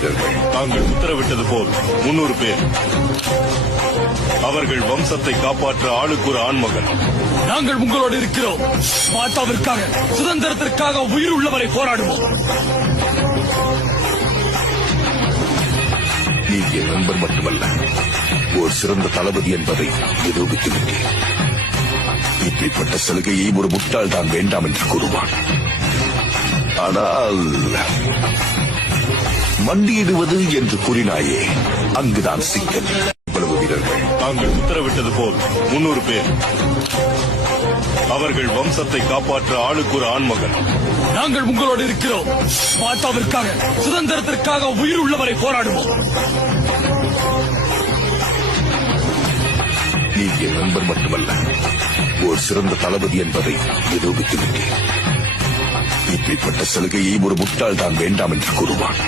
வீரர்கள். தாங்கள் உத்தரவிட்டது போல் 300 பேர். அவர்கள் வம்சத்தை காப்பாற்ற ஆளுக்கு ஒரு ஆண்மகன். நாங்கள் உங்களோடு இருக்கிறோம். மாதாவிற்காக, சுதந்திரத்திற்காக உயிர் உள்ளவரை போராடுவோம். நீ என் நண்பர் மட்டுமல்ல, ஒரு சிறந்த தளபதி என்பதை நிரூபித்துவிட்டேன். இப்படிப்பட்ட சலுகையை ஒரு முட்டாள் தான் வேண்டாம் என்று கூறுவான். ஆனால் மண்டியிடுவது என்று கூறினாயே, அங்குதான் சிக்கல். இவ்வளவு வீரர்கள். தாங்கள் உத்தரவிட்டது போல் 300 பேர். அவர்கள் வம்சத்தை காப்பாற்ற ஆளுக்கு ஒரு ஆண்மகன். நாங்கள் உங்களோடு இருக்கிறோம். மாதாவிற்காக, சுதந்திரத்திற்காக உயிர் உள்ளவரை போராடுவோம். நீ என் நண்பர் மட்டுமல்ல, ஒரு சிறந்த தளபதி என்பதை நிரூபித்துவிட்டேன். இப்படிப்பட்ட சலுகையை ஒரு முட்டாள் தான் வேண்டாம் என்று கூறுவான்.